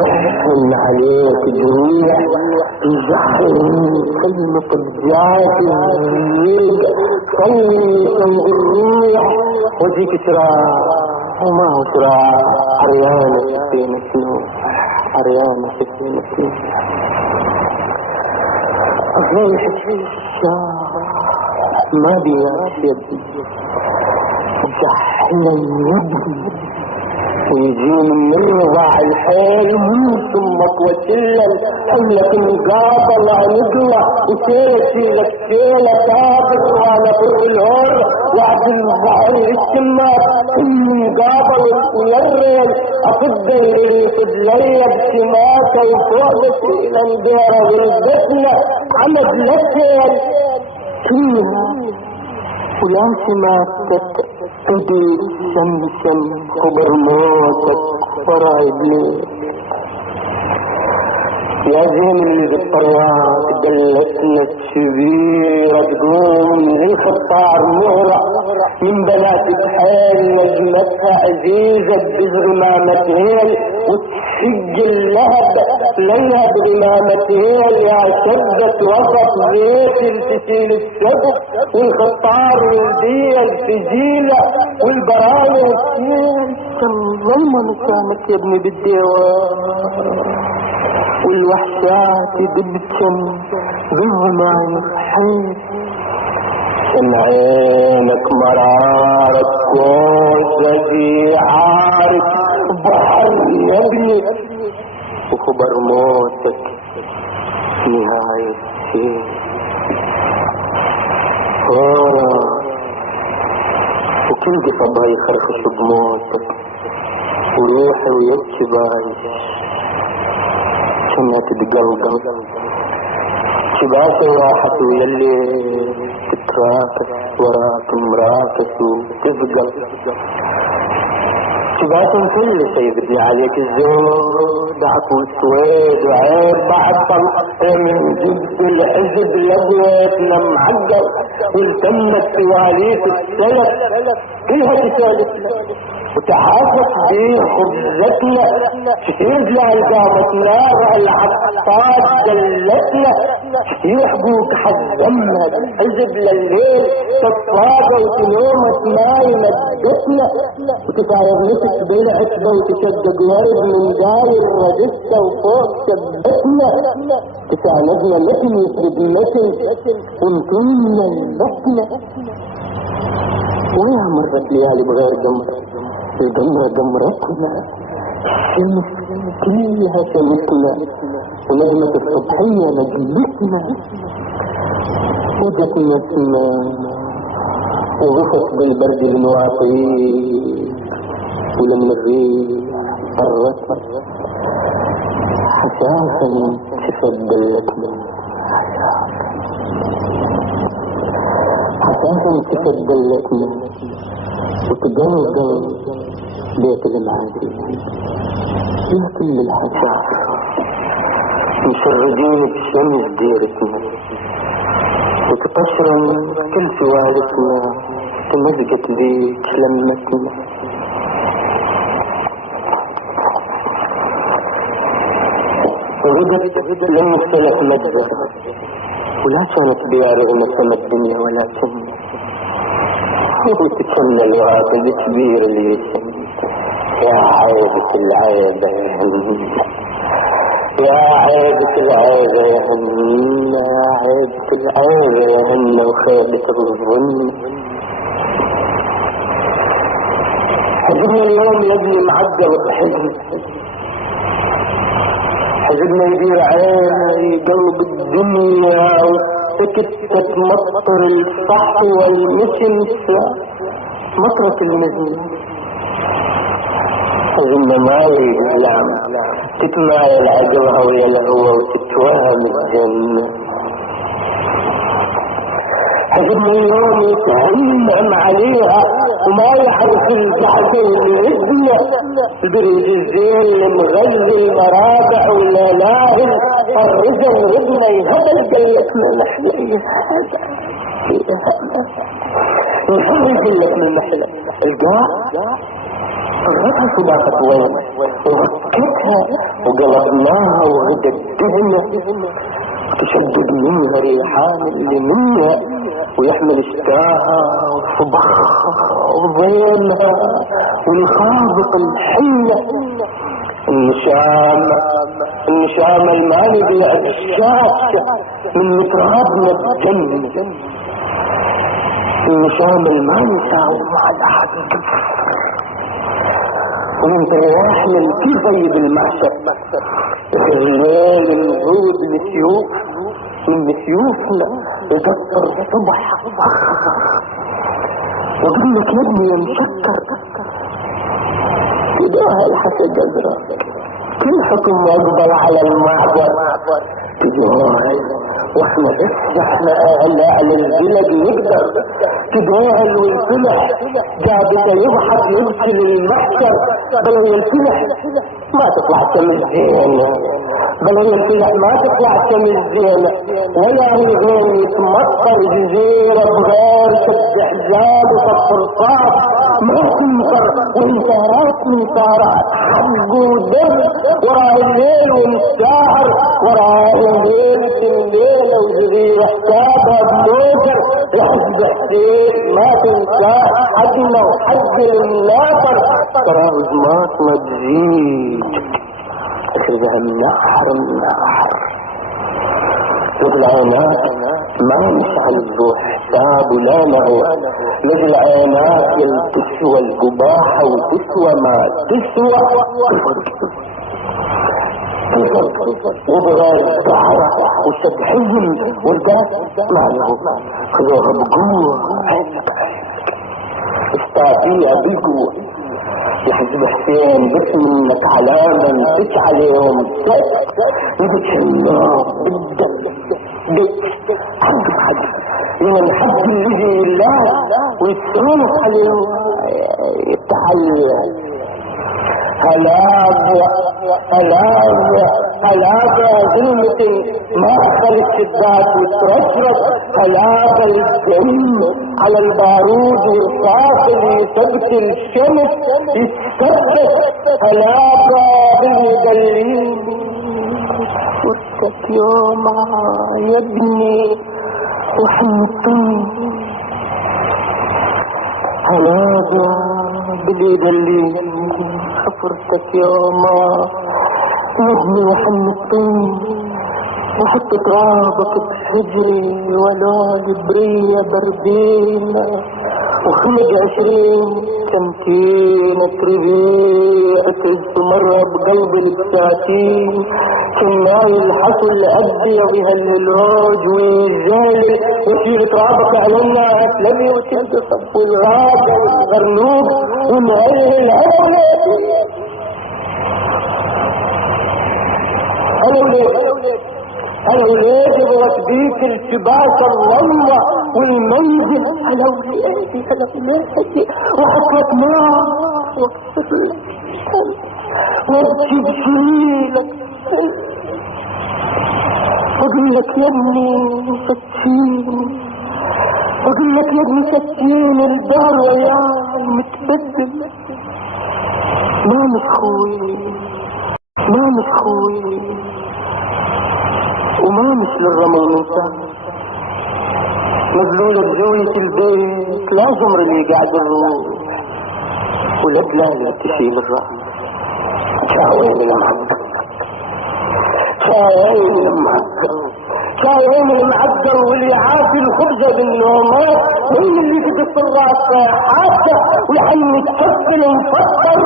يحن عليك جريح تزحن كلمة الجاهل صيصا بالريح وجيك ترى وما هو ترى عريانة سفينة نوح عريانة سفينة نوح الريح ما بياش يدي جحنا يبني ويجي من يرضع الحيل ثم توسلل حملة مقابل نقلة وسيلتي لك سيلة كابر وانا بر الهر وعد الظهر السمار مقابل ويرل افضل اللي فضلية بسماكة وفوقتي الى نديرة والبسنة عمد لسيل فيها ويا سماكة تدي شمسا خبر موتك فرايد لي يا زين اللي بالطريات دلتنا الشبيرة تقوم للخطار مهرة من بنات بحال نجمتها عزيزة بزغمامة هيل وتشج اللهب ليها بغمامة هيل يا شبت وسط زيت التسيل السبق والخطار والدية السجيلة والبرايا السيل تنظلم مكانك يا ابني بالديوان والوحشات دبتشن بهما يضحيك ان عينك مرارك كوزي عارك بحر يبني وخبر موتك نهاية شيء وكل قصبها يخرخش بموتك وروحي ويبكي بايش كنا تتقلقل شباسة راحت ويلي تتراكس وراك مراكس وتثقل شباسة كل شيء بدي عليك الزود عفو السويد وعيب بعد طلق من جد الحزب لقيت معقل والتمت تواليت السلف كلها تسالف وتحافظ بيه خبزتنا كثير لعقابتنا والعطاد دلتنا كثير حقوق حزمها الحزب لليل تتصابى وتنومت ماي مدتنا وتتعرض نفس بالعتبة وتشدق ورد من داير ردسة وفوق شبتنا تساندنا مثل يسرد مثل ونكلنا اللحنة ويا مرت ليالي بغير جمر الجمرة جمرتنا الشمس كلها شمسنا ونجمة الصبحية نجمتنا وجت نسمة وغفت بالبرد المواطير ولمن الريح قرتنا حساسا شفت دلتنا حساسا شفت دلتنا وتجوز بيت المعادي فيها كل الحشاش مشردين بشمس ديرتنا وتقشرن كل سوالتنا تمزقت بيك لمتنا وغدت لم يختلف مجزرة ولا كانت بيارغنا سما الدنيا ولا سنة وتكمل الوقت الكبير اللي يسمى يا عيبة العيبة يا هنينة يا عيبة العيبة يا هنينة يا عيبة العيبة يا هنينة وخيبة الظن حزبنا اليوم يبني معقل بحزن حزبنا يدير عينه يقلب الدنيا سكت تمطر الصح والمشمس مطرة المزن حزبنا ما يريد تتمايل عقلها ويا الهوى وتتوهم الجنة حزبنا اليوم يتهمم عليها وما يحرف الجحدين الرزية البريد الزين المغذي المرابع واللاهل الرزن ربنا يهدل قلتنا نحن يحرق لك من المحلة القاع طرتها صداقة وين وغكتها وقلبناها وغددهنا وتشدد منها ريحان اللي منها ويحمل اشتاها وصبخها وظيلها ويخابط الحلة. النشام المالي بيعشاك من مترابنا الجنة. النشام المالي ساوي على حد وانت رايح للكيف طيب المحشر الليل العود لسيوف من سيوفنا يقطر الصبح وقل لك يا ابني يا مشكر تداها الحسد ازرق كل حكم يقبل على المعبر تداها واحنا بس احنا على البلد نقدر تداهل والفلح جابك يضحك يبكي للمحشر بل الفلح ما تطلع تمز زينة بل الفلح ما تطلع تمز زينة ولا هي غير يتمطر جزيرة بغير شد حزاب وصفرصات ما تنفر وانتهرات من سهرات حق ودم وراء الليل والساهر وراء الليل الليلة وجزيرة حسابها بموجر يحب حسين ما تنساه حقنا وحق الناطر تراه زمات مجزيج اخرجها النحر العينات ما نشعل ذو حساب ولا نهو مثل عينات تسوى القباحة وتسوى ما تسوى وبغير الدعوة والسبحية والقاس ما له خذوها بقوة عينك استعطيها بقوة يحزب حسين بس منك علامة نسك عليهم يدك الله بالدم حق من حق الذي الله ويتصرف عليهم يتحلي هلاك ظلمة ما أخل الشدات وترشرف هلاك الدم على البارود والصاف اللي يثبت الشمس يتثبت هلاك بالمدلين وارتك يوم يا ابني وحنطني هلاك بالمدلين خفرتك يوما ابني وحنطيني وحط ترابك بحجري ولون برية بردينة وخلق 20 سمتين ربيع كنت مرة بقلب البساتين كناي الحصل أبدي بهالهلوج ويزالي وشيل ترابك علينا أسلمي وتلقى صف الغابة والغرنوب ونعيه الأولاد أنا ولادي بوسبيك التباس اللمة والمنزل أنا ولادي وحطلك نار واكسر لك وابكي بشيلك واقول لك يا ابني ستين واقول لك يا ابني ستين الدار وياي متبدل ما مش خوي وما مش للرمل منسان مبلولة بزاوية البيت لا جمر اللي قاعد الروح ولا بلالة تشيل الرحمة شاوين المعدل واللي عافي الخبزة بالنومات واللي تدف الراس حاسة ويحن يتكفل ومفكر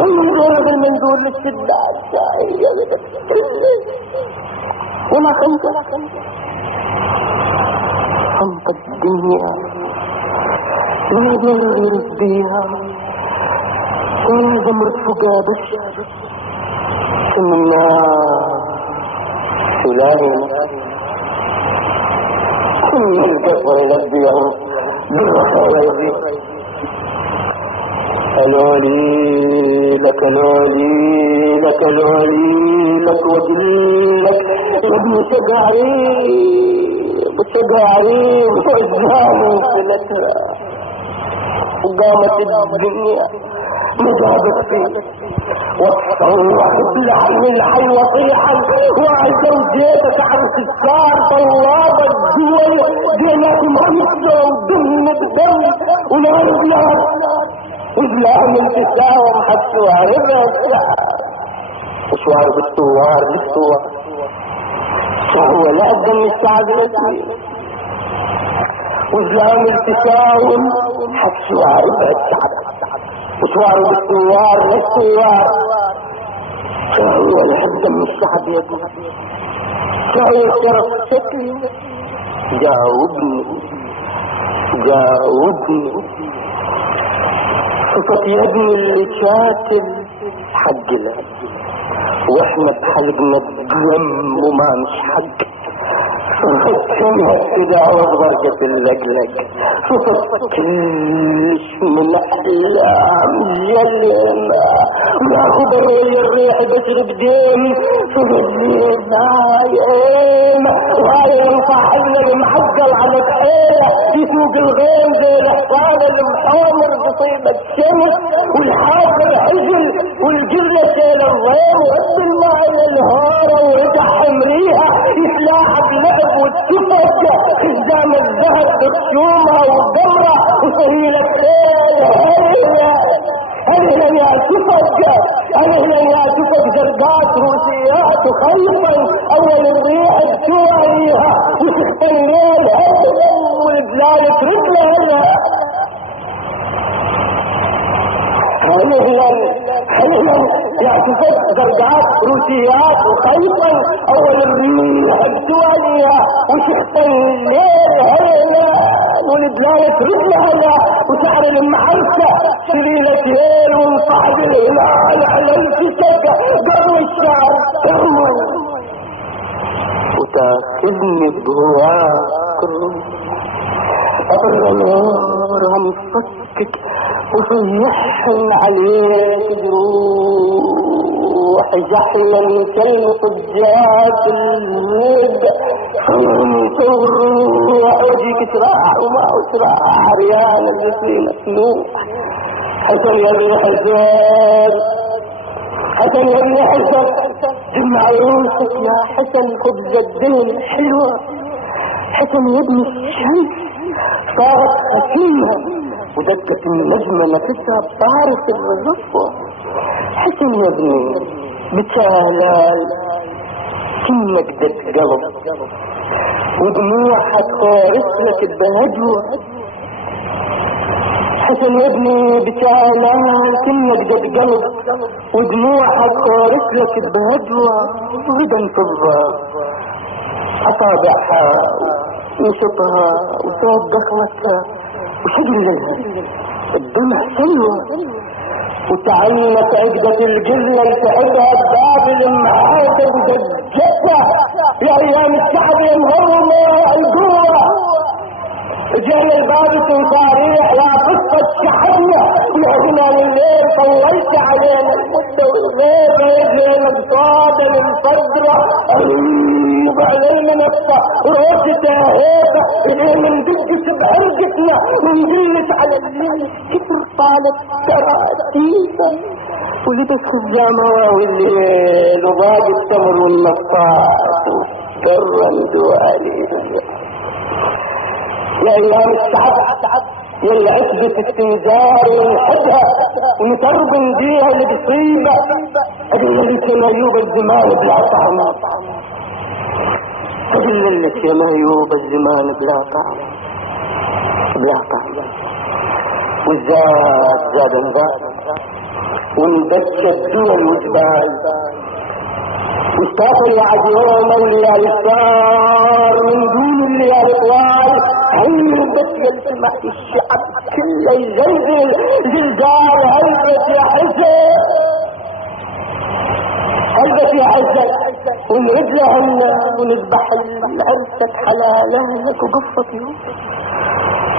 ويضرب المندور للشدات وما خنطة الدنيا لا يغير بيها لازم رفقها بالشارع ثم النار سلاهنا ثم الكفر يلبيهم بالرخاء يزيد الولي لك وجلك وابن شقعري وعزام وصلتها وقامت الدنيا مجابت فيه وتصوح لحن الحي وطيحا وزوجيتك عرس السار طوابة الدول ديناتهم رمسة ودم بدم ونار بلاد وبلام التساوم حسوا عربة وشوار بالثوار للثوار شهوة لا الدم السعد الاسمي وبلام التساوم حسوا عربة وشوار بالثوار للثوار شهوة لا الدم السعد يدي شهوة شرف شكلي جاوبني صفت يا ابني اللي شاتل حق له واحنا بحلقنا الدم وما مش حق صفت كده وضرقة اللقلق صفت كلش من احلام جلنا وناخد الريح بشرب دم صفت لي نايم وهاي صاحبنا المعقل على بحيله في سوق الغيم زي الحصان المحامر بصيبة الشمس والحاجة العجل والجبلة شيل الضيم وقد الماء الهارة ورجع حمريها يتلاعب لعب والتفج خزام الذهب بخشومها والدمرة وسهيلة هلهلا يا تفج هلهلا يا تفج زرقات روسيات وخيطا اول الريح بتوعيها وتخت الليل والبلاد رجلها هلهلا يا تفج زرقات روسيات وخيطا اول الريح بتوعيها وتخت الليل هلهلا والبلاد رجلها وشعر المعركة شليلة هيل وانصعب الهلال على الفسق قبل الشعر وتاخذني بهواك قبل نارهم يفكك وصيحن عليك جروح جحيا كالمفجات الهد الروح وجيك تراح وما تراح عريان الجسم مفلوح حسن يا ابن حسن حسن يا ابن حسن جمع عروسك يا حسن خبز الدين حلوة حسن يا ابن الشمس صارت خفيمة ودقت النجمة نفسها بطارق الرفوة حسن يا ابني بتهلال كنك دت قلب ودموعك خارس لك بهجوة حسن يا ابني بتهلال كنك دت قلب ودموعك خارس لك بهجوة وغدا فضة أصابعها وشطها وصوت دخلتها وشجل لها الدمع حلوة وتعينت عقدة الجلة لتعبها بباب المعادة ودجتها يا ايام الشعب ينهروا ما القوة جاي الباب تنصاريح يا قصة شعبنا ويهدنا الليل طولت علينا المدة والغيبة يجينا بصادة للفجرة على المنصة روشتها هيبة إليه ندقس بحرقتنا ونجلس على الليل كتر طالت تراتيبة ولبس الجامعة والليل وضاق التمر والنصاص والكرم دوالي يا ايام الشعب يلي عتبة التنزار ونحبها ونتربن بيها القصيبة اقول لك يا مهيوب الزمان بلا طعم اقول لك يا مهيوب الزمان بلا طعم والزاد زاد انزاد وانبت الدول والجبال واستغفر يا عجوم الليالي الصار من دون الليالي طوال هلبت يلتمع الشعب كله يزلزل زلزال هلبت يا حسن هلبت يا حسن ونعد لهن ونذبح العرسك حلالك وقفة يوم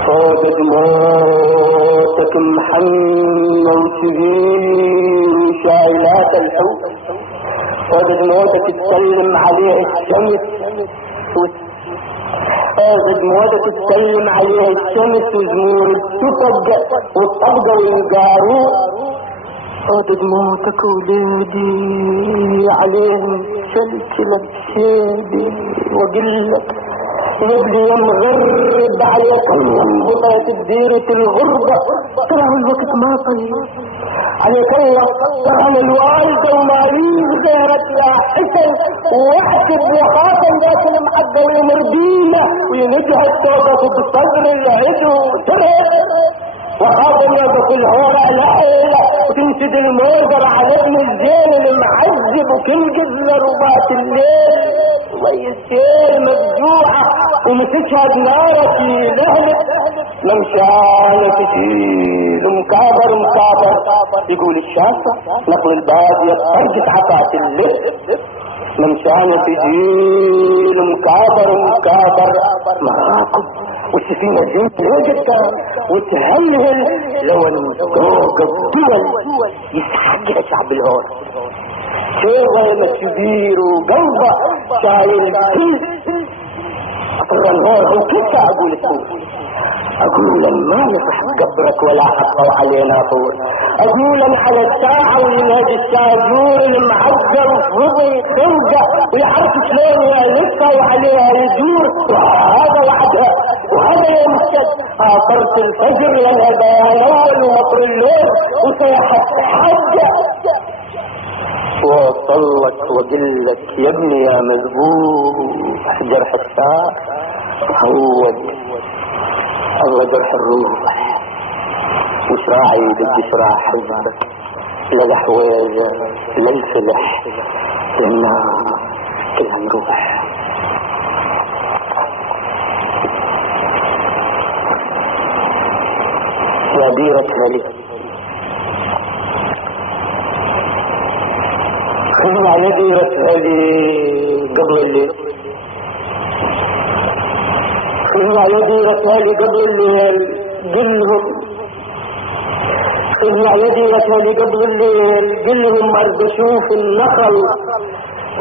صادق موتك محنة وشذير وشايلات الحب صادق موتك تسلم عليه الشمس صادق موتك تسلم عليه الشمس وزمور السفق والطبقة والقارور عدد موتك ولادي عليهم سلسلة بشيدي وقلك يا ابني يا مغرب عليك بطاقة ديرة الغربة ترى الوقت ما طيب عليك الله ترى الوالدة وماليز غيرت يا حسن واحسب وخاطن ذاك المعدل ومردية وينجهد توقف بصدر العدو ترى وخاطن يوقف الهورة لحيلة وتنسد الموجر على ابن الزين المعذب وكل جزلة رباط الليل ويسير مفجوعة ومتشهد نارك لهلك ممشانك تجيل مكابر يقول الشافة نقل الباب يطرقت عطات الليل ممشانك تجيل مكابر مراقب والسفينة زيت وجدتها وتهلهل لو الزوج الدول يسحقها شعب الهور شيء كبير وقلبه شايل كل اطر الهور وكيف اقول ما يصح قبرك ولا حطوا علينا طول اقول على الساعة وينادي الساجور المعذر وفضي تلقى ويعرف شلون يلفها وعليها يدور وهذا وعدها وهذا يوم السد آخرت الفجر لانها بيان اول ومطر الليل وسيحت حاجة وصلك وقلك يا ابني يا مذبوح جرح الساعة هو جرح الروح وشراعي بدي شراع حزبك لا حويجة لا الفلح للنار كلها نروح يا ديرة هلي خذوا على ديرة هلي قبل الليل خذوا على ديرة هلي قبل الليل قلهم خذوا على ديرة هلي قبل الليل قلهم أرد أشوف النخل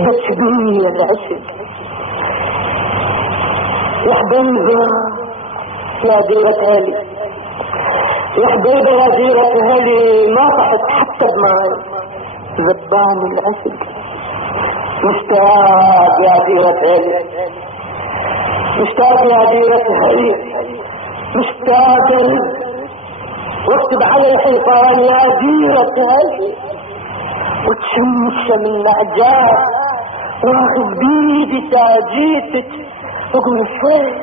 بتشبيه العشق يا حبيبة يا ديرة هلي يا حبيبة يا ديرة هلي ما صحت حتى بمعي زبان العشق مشتاق يا ديرة هلي مشتاق يا ديرة هلي مشتاق واكتب على الحيطان يا ديرة هلي وتشمس من الأعجاب واخذ بيدي تاجيتك وقول شوي